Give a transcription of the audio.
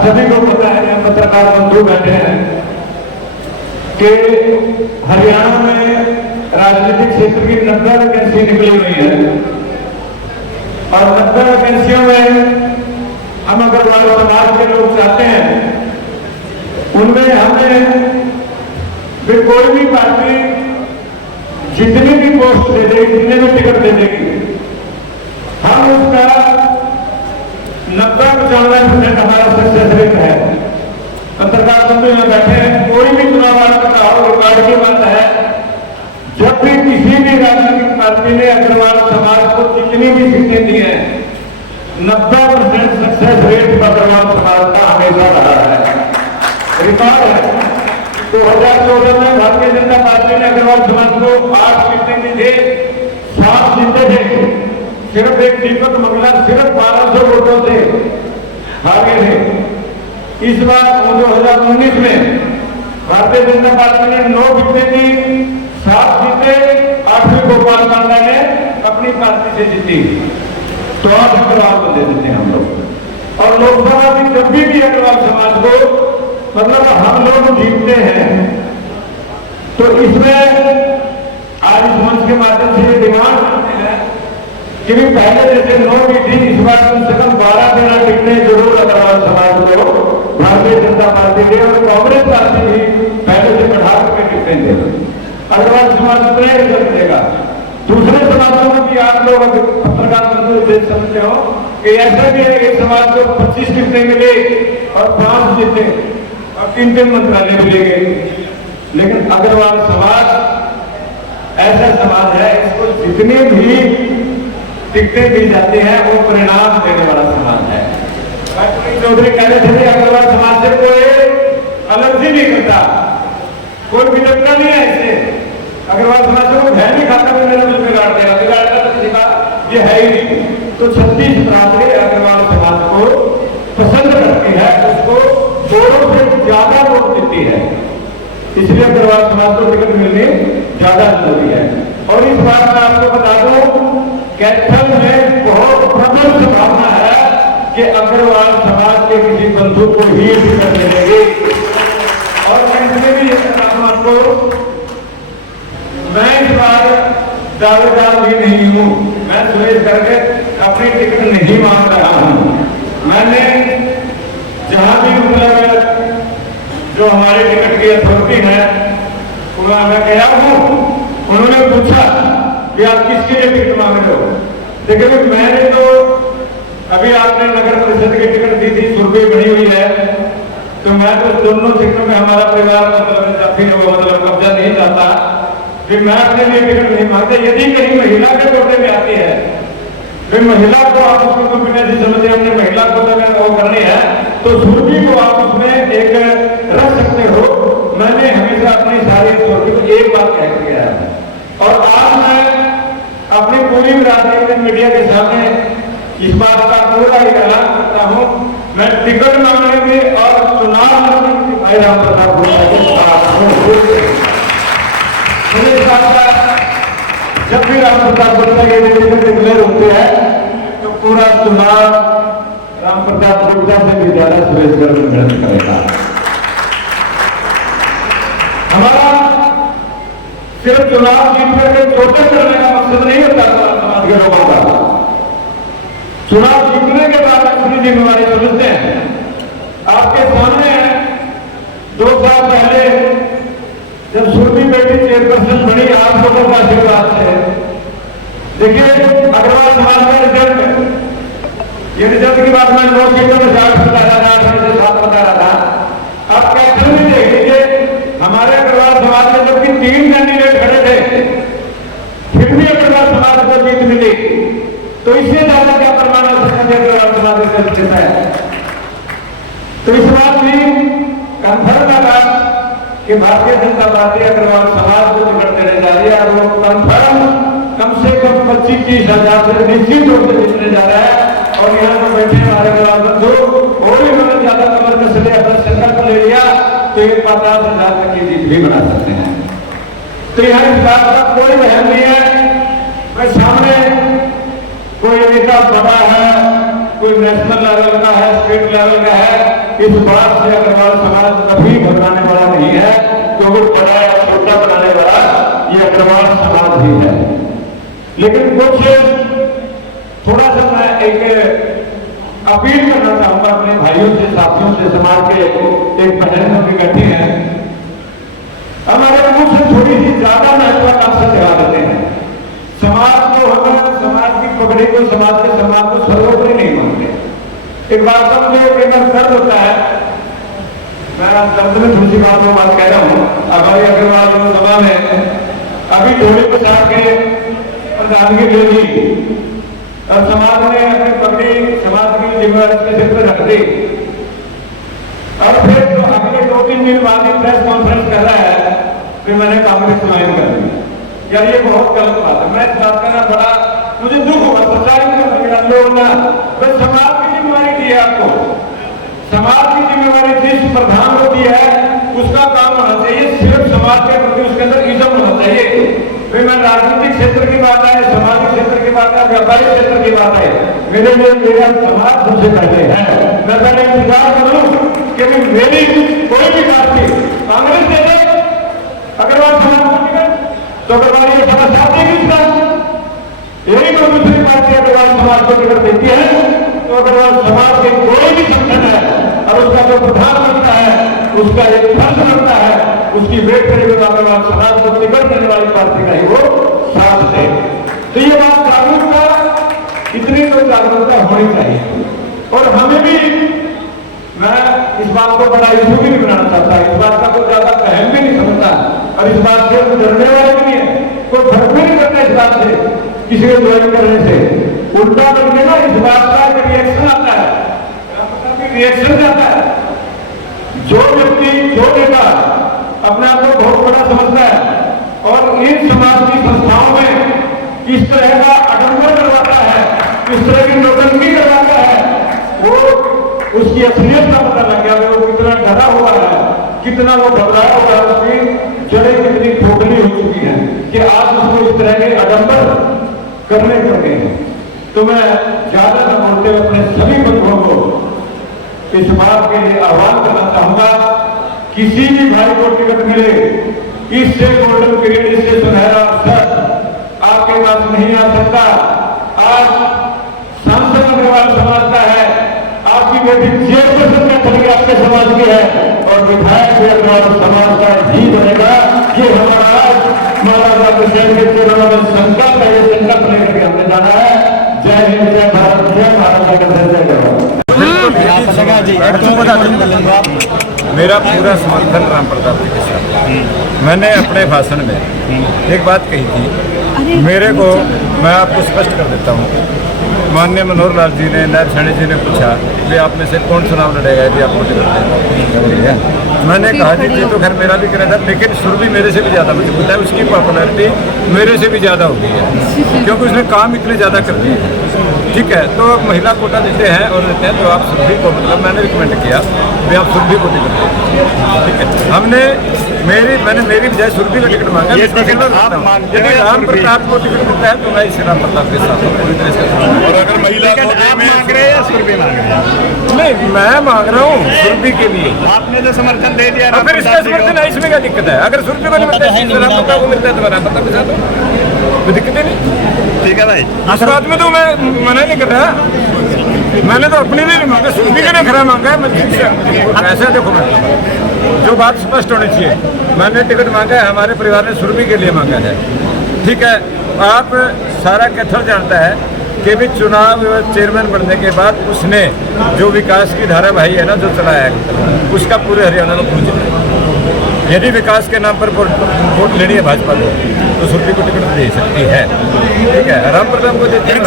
आप सभी को पता है, हम पत्रकार बंधु बैठे हैं कि हरियाणा में राजनीतिक क्षेत्र की 90 वैकेंसी निकली हुई है और 90 वैकेंसियों में हम अग्रवाल समाज के लोग चाहते हैं, उनमें हमें भी कोई भी पार्टी जितनी भी पोस्ट दे देगी, जितने भी टिकट दे देगी, हम उसका 90-95% हमारा सक्सेस रेट है। पत्रकार बंधु यहाँ बैठे हैं, कोई भी चुनाव आयोग का हो, रिकॉर्ड की बात है, जब भी किसी भी राजनीतिक पार्टी ने अग्रवाल समाज को जितनी भी सीटें दी हैं, 90% सक्सेस रेट अग्रवाल समाज का हमेशा रहा है, रिकॉर्ड है। 2014 में भारतीय जनता पार्टी ने अग्रवाल समाज को 8 सीटें दी थी, 7 जीते थे, सिर्फ एक दीपक मंगला सिर्फ 1200 वोटों से हारे थे। इस बार 2019 में भारतीय जनता पार्टी ने 9 सीटें दी, 7 जीते, 8वीं गोपाल कांडा ने अपनी पार्टी से जीती, तो आज अग्रवाल को दे देते हैं हम लोग। और लोकसभा की जब भी अग्रवाल समाज को मतलब हम लोग जीतते हैं, तो इसमें आज इस मंच के माध्यम से ये डिमांड करते हैं कि भी पहले जैसे 9 की थी, इस बार कम से कम 12 टिकटें जरूर अग्रवाल समाज को भारतीय जनता पार्टी दे और कांग्रेस पार्टी भी पहले से बढ़ा करके टिकटें दे। अग्रवाल समाज उतने रिजल्ट देगा। दूसरे समाजों में भी आप लोग पत्रकार बंधु देख सकते हो कि ऐसा भी है, एक समाज को 25 टिकटें मिले और 5 जीते और 3 मंत्रालय मिलेंगे, लेकिन अग्रवाल समाज ऐसा समाज है, इसको जितने भी टिकटें दी जाती हैं वो परिणाम देने वाला समाज है। डॉक्टर चौधरी कह रहे थे अग्रवाल समाज से कोई अलग ही नहीं करता, कोई विलक्षण नहीं है इससे। अग्रवाल समाज को भय नहीं खाता, मेरा दिल बिगाड़ देगा, बिगाड़ता तो किसी का ये है ही नहीं। तो 36 बरादरी अग्रवाल समाज को पसंद करती है, उसको जोरों से ज्यादा वोट देती है, इसलिए अग्रवाल समाज को टिकट मिलनी ज्यादा जरूरी है। और इस बात में आपको बता दूं, कैथल में बहुत प्रबल संभावना है कि अग्रवाल समाज के किसी बंधु को ही टिकट मिलेगी। और मैं इसमें भी ये कहता हूं आपको, मैं इस बार दावेदार भी नहीं हूं, मैं सुरेश करके अपनी टिकट नहीं मांग रहा हूं। मैंने जहां भी मतलब जो हमारे टिकट की अथॉरिटी है वहां मैं गया हूं, उन्होंने पूछा कि आप किसके लिए टिकट मांग रहे हो। देखिए मैंने तो अभी आपने नगर परिषद की टिकट दी थी, सुर्खी बनी हुई है, तो मैं तो दोनों सीटों में हमारा परिवार मतलब कब्जा नहीं चाहता, फिर मैं अपने लिए टिकट नहीं मांगता। यदि कहीं महिला के कोटे में आती है, फिर महिला को आप उसको कॉम्पिटेंसी समझते हैं, हमने महिला को अगर वो करनी है तो सुर्खी को आप उसमें एक रख सकते हो। मैंने हमेशा अपनी सारी अथॉरिटी को एक बात कह के गया है, और आज मैं अपनी पूरी बिरादरी के मीडिया के सामने इस बात का पूरा ऐलान करता हूं, मैं टिकट मांगने में और चुनाव लड़ने में भाई राम प्रताप जब भी राम प्रताप गुप्ता के डिक्लेयर होते हैं तो पूरा चुनाव राम प्रताप गुप्ता से भी ज्यादा सुरेश गर्ग मेहनत करेगा। हमारा सिर्फ चुनाव जीत करके चोटें करने का मकसद नहीं होता समाज के लोगों का। चुनाव जीतने के बाद अपनी जिम्मेवारी समझते हैं। आपके सामने 2 साल पहले जब सुरभि बेटी चेयरपर्सन बनी आप लोगों का आशीर्वाद से, देखिए अग्रवाल समाज का रिजल्ट, ये रिजल्ट की बात मैं 9 सीटों में 60 बता रहा था, 8 में से 7 बता रहा था। आप कैसे भी देख लीजिए, हमारे अग्रवाल समाज में जबकि 3 कैंडिडेट खड़े थे, फिर भी अग्रवाल समाज को जीत मिली, तो इससे ज्यादा क्या प्रमाण हो सकता है अग्रवाल समाज का जीता है। तो इस बात भी कंफर्म लगा कि भारतीय जनता पार्टी अग्रवाल समाज को टिकट देने जा रही है, और वो कंफर्म कम से कम 25-30 हजार से निश्चित रूप से जीतने जा रहा है। और यहाँ पर बैठे हमारे अग्रवाल बंधु और भी मतलब ज्यादा कमर कसले अपना संकल्प ले लिया तो 50 हजार तक की जीत भी बना सकते हैं। तो यहाँ इस बात का कोई वहम नहीं है। मैं सामने कोई नेता बड़ा है, कोई नेशनल लेवल का है, स्टेट लेवल का है, इस बात से अग्रवाल समाज कभी घबराने वाला नहीं है, क्योंकि बड़ा या छोटा बनाने वाला ये अग्रवाल समाज ही है। लेकिन कुछ थोड़ा सा मैं एक अपील करना चाहूंगा अपने भाइयों से, साथियों से, समाज के एक बहन लोग इकट्ठे हैं, हमारे मुंह से थोड़ी सी ज्यादा महत्वाकांक्षा जगा देते हैं। समाज को हम समाज की पकड़ी को, समाज के सम्मान को सर्वोपरि नहीं मानते। एक बात का मुझे कई बार दर्द होता है, मैं दर्द में दूसरी बात में बात कह रहा हूँ। हमारी अग्रवाल सभा में अभी ढोली प्रसाद के प्रधानगी ले ली और समाज ने अपनी पकड़ी समाज की जिम्मेदारी के सिर पर रख दी, और फिर तो अगले 2-3 दिन बाद ही प्रेस कॉन्फ्रेंस कर रहा है कि मैंने कांग्रेस ज्वाइन कर दी। यार ये बहुत गलत बात है। मैं इस बात का ना बड़ा मुझे दुख होगा, सच्चाई में लोग ना बस समाज की जिम्मेवारी दी है आपको, समाज की जिम्मेवारी जिस प्रधान को दी है उसका काम होना चाहिए, सिर्फ समाज के प्रति उसके अंदर इज्जत होना चाहिए। फिर मैं राजनीतिक क्षेत्र की बात है, सामाजिक क्षेत्र की बात है, व्यापारिक क्षेत्र की बात है, मेरे लिए मेरा समाज सबसे पहले है। मैं पहले इंतजार करूं कि मेरी कोई भी पार्टी कांग्रेस दे दे अग्रवाल समाज को टिकट, तो अग्रवाल ये समाज चाहते हैं यही कोई दूसरी पार्टी अग्रवाल समाज को टिकट देती है, तो अग्रवाल समाज के कोई भी संगठन है और उसका जो प्रधान बनता है, उसका एक फर्ज बनता है, उसकी वेट करेगा अग्रवाल समाज को टिकट देने वाली पार्टी का ही वो साथ दे। तो ये बात जागरूकता, इतनी तो जागरूकता होनी चाहिए। और हमें भी, मैं इस बात को बड़ा इशू भी नहीं बनाना चाहता, इस बात का कोई ज्यादा अहम भी नहीं समझता, और इस बात से डरने वाले भी नहीं है, कोई फर्क भी नहीं करता इस बात से किसी को ज्वाइन करने से। उल्टा करके ना इस बात का एक रिएक्शन आता है, रिएक्शन आता है। जो व्यक्ति, जो नेता अपने आप को बहुत बड़ा समझता है और इन समाज की संस्थाओं में किस तरह का आडंबर करवाता है, किस तरह की नौटंकी करवाता है, वो उसकी असलियत का पता लग गया, वो कितना डरा हुआ है, कितना वो घबराया हुआ है, उसकी जड़ें कितनी खोखली हो चुकी हैं कि आज उसको इस तरह के आडंबर करने पड़ गए हैं। तो मैं ज्यादा न बोलते हुए अपने सभी बंधुओं को इस बात के लिए आह्वान करना चाहूंगा, किसी भी भाई को टिकट मिले, इससे गोल्डन पीरियड, इससे सुनहरा अवसर आपके पास नहीं आ सकता। आज सांसद अग्रवाल समाज का है, आपकी बेटी चेयरपर्सन में चली आपके समाज की है, और विधायक भी अग्रवाल समाज का ही बनेगा। ये हमारा महाराजा प्रसाद के चरणों में संकल्प है, ये संकल्प लेकर के हमने जाना है। जय हिंद, जय भारत, जय भारत, जय जय। मेरा पूरा समर्थन राम प्रताप जी के साथ। मैंने अपने भाषण में एक बात कही थी, मेरे को, मैं आपको स्पष्ट कर देता हूँ, माननीय मनोहर लाल जी ने, नायब सैनी जी ने पूछा कि आप में से कौन चुनाव लड़ेगा यदि आप वोट करते हैं। मैंने कहा जी तो खैर मेरा भी करा था, लेकिन सुरभि मेरे से भी ज़्यादा मुझे पता है, उसकी पॉपुलैरिटी मेरे से भी ज़्यादा होगी है, क्योंकि उसने काम इतने ज़्यादा कर दिए हैं। ठीक है, तो महिला कोटा देते हैं और देते हैं, तो आप सुरभि को, मतलब मैंने रिकमेंड किया कि आप सुरभि को टिकट दें। ठीक है, मैंने मेरी बजाय सुरभि का टिकट मांगा। यदि राम प्रताप को टिकट देता है तो मैं इसी राम प्रताप के साथ पूरी तरह से। और अगर महिला मांग रहे हैं या सुरभि मांग रहे हैं? नहीं, मैं मांग रहा हूँ सुरभि के लिए। आपने जो समर्थन दे दिया, फिर इसका समर्थन है, इसमें क्या दिक्कत है? अगर सुरभि को नहीं मिलता है, राम प्रताप को मिलता है, तो राम प्रताप के साथ कोई दिक्कत ही नहीं। ठीक है भाई, इस बात में तो मैं मना नहीं कर रहा, मैंने तो अपने लिए नहीं मांगा, सुरभि के लिए खरा मांगा है। ऐसे देखो, मैं जो बात स्पष्ट होनी चाहिए, मैंने टिकट मांगा है, हमारे परिवार ने सुरभि के लिए मांगा है। ठीक है, आप सारा कैथल जानता है कि भी चुनाव चेयरमैन बनने के बाद उसने जो विकास की धारावाही है ना, जो चलाया है, उसका पूरे हरियाणा में पूछ है। यदि विकास के नाम पर वोट लेनी है भाजपा को, तो सुरभि को टिकट दे सकती है। ठीक है, राम प्रताप को देते हैं।